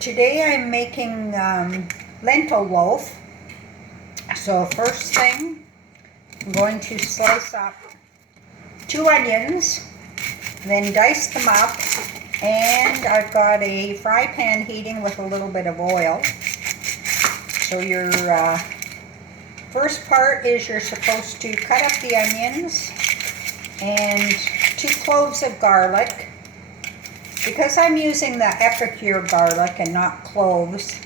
Today I'm making lentil loaf. So first thing, I'm going to slice up 2 onions, then dice them up, and I've got a fry pan heating with a little bit of oil. So your first part is you're supposed to cut up the onions and 2 cloves of garlic. Because I'm using the epicure garlic and not cloves,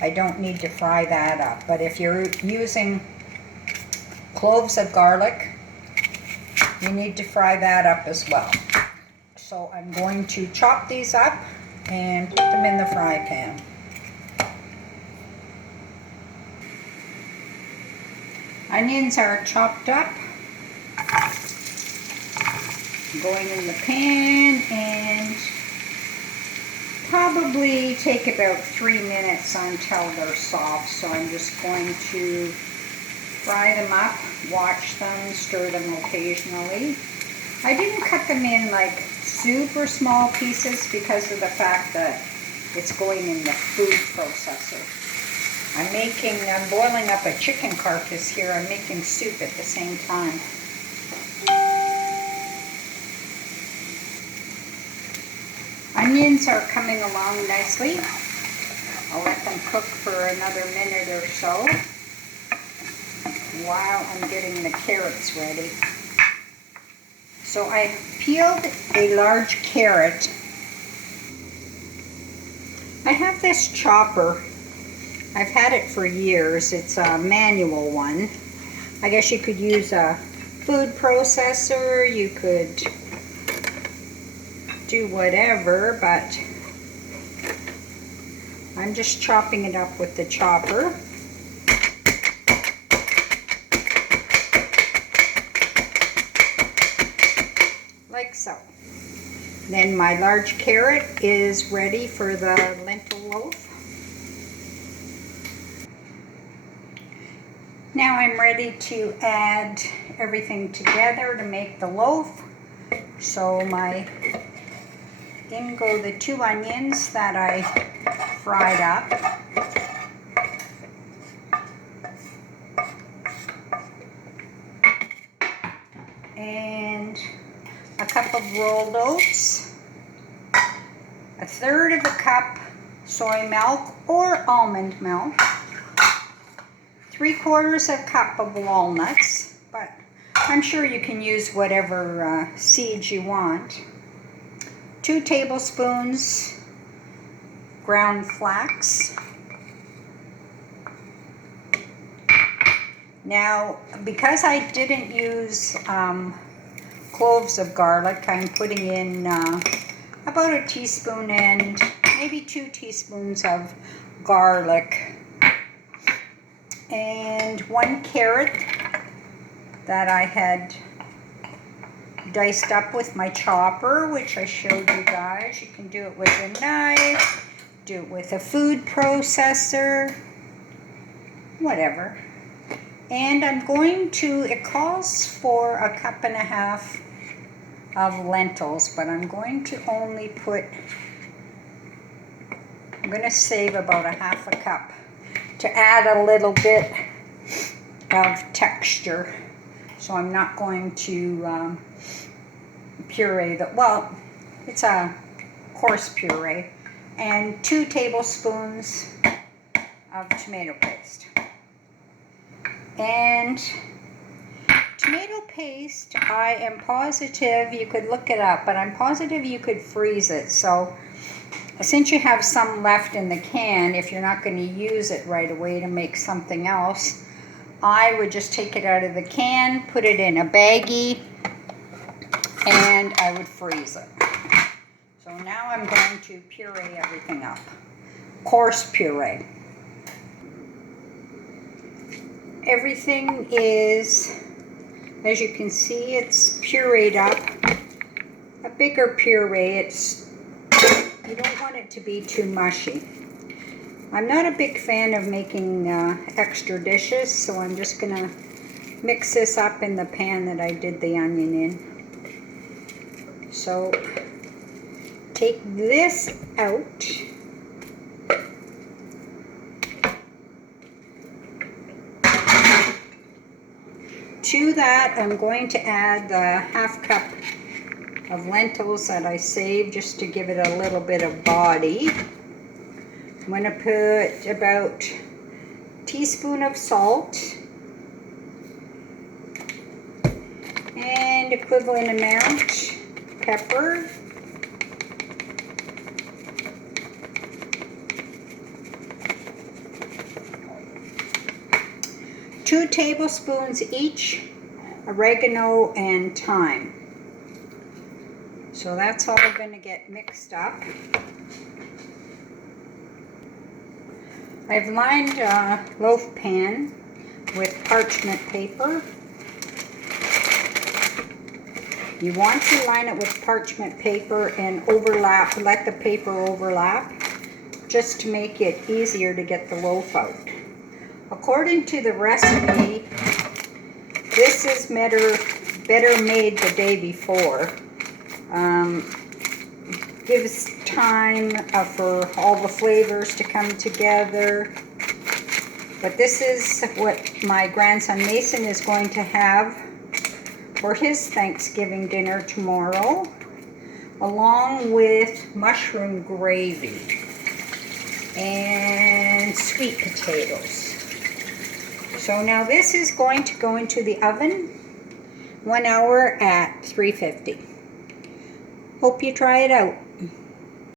I don't need to fry that up. But if you're using cloves of garlic, you need to fry that up as well. So I'm going to chop these up and put them in the fry pan. Onions are chopped up, going in the pan, and probably take about 3 minutes until they're soft. So I'm just going to fry them up, watch them, stir them occasionally. I didn't cut them in like super small pieces because of the fact that it's going in the food processor. I'm boiling up a chicken carcass here. I'm making soup at the same time. Onions are coming along nicely. I'll let them cook for another minute or so while I'm getting the carrots ready. So I peeled a large carrot. I have this chopper. I've had it for years. It's a manual one. I guess you could use a food processor. You could do whatever, but I'm just chopping it up with the chopper. Like so. Then my large carrot is ready for the lentil loaf. Now I'm ready to add everything together to make the loaf. So in go the 2 onions that I fried up. And a cup of rolled oats, 1/3 of a cup soy milk or almond milk, 3/4 of a cup of walnuts, but I'm sure you can use whatever seeds you want, 2 tablespoons ground flax. Now, because I didn't use cloves of garlic, I'm putting in about a teaspoon and maybe 2 teaspoons of garlic, and 1 carrot that I had diced up with my chopper, which I showed you guys. You can do it with a knife, do it with a food processor, whatever. And I'm going to, it calls for 1.5 cups of lentils, but I'm going to only put, I'm going to save about 1/2 cup to add a little bit of texture. So I'm not going to puree the, well, it's a coarse puree, and 2 tablespoons of tomato paste. And tomato paste, I am positive, you could look it up, but I'm positive you could freeze it. So since you have some left in the can, if you're not going to use it right away to make something else, I would just take it out of the can, put it in a baggie, and I would freeze it. So now I'm going to puree everything up. Coarse puree. Everything is, as you can see, it's pureed up. A bigger puree, you don't want it to be too mushy. I'm not a big fan of making extra dishes, so I'm just going to mix this up in the pan that I did the onion in. So take this out To that, I'm going to add the half cup of lentils that I saved just to give it a little bit of body. I'm going to put about a teaspoon of salt and equivalent amount pepper. Two tablespoons each oregano and thyme. So that's all going to get mixed up. I've lined a loaf pan with parchment paper. You want to line it with parchment paper and overlap, let the paper overlap, just to make it easier to get the loaf out. According to the recipe, this is better made the day before. Gives time for all the flavors to come together. But this is what my grandson Mason is going to have for his Thanksgiving dinner tomorrow, along with mushroom gravy and sweet potatoes. So now this is going to go into the oven 1 hour at 350. Hope you try it out.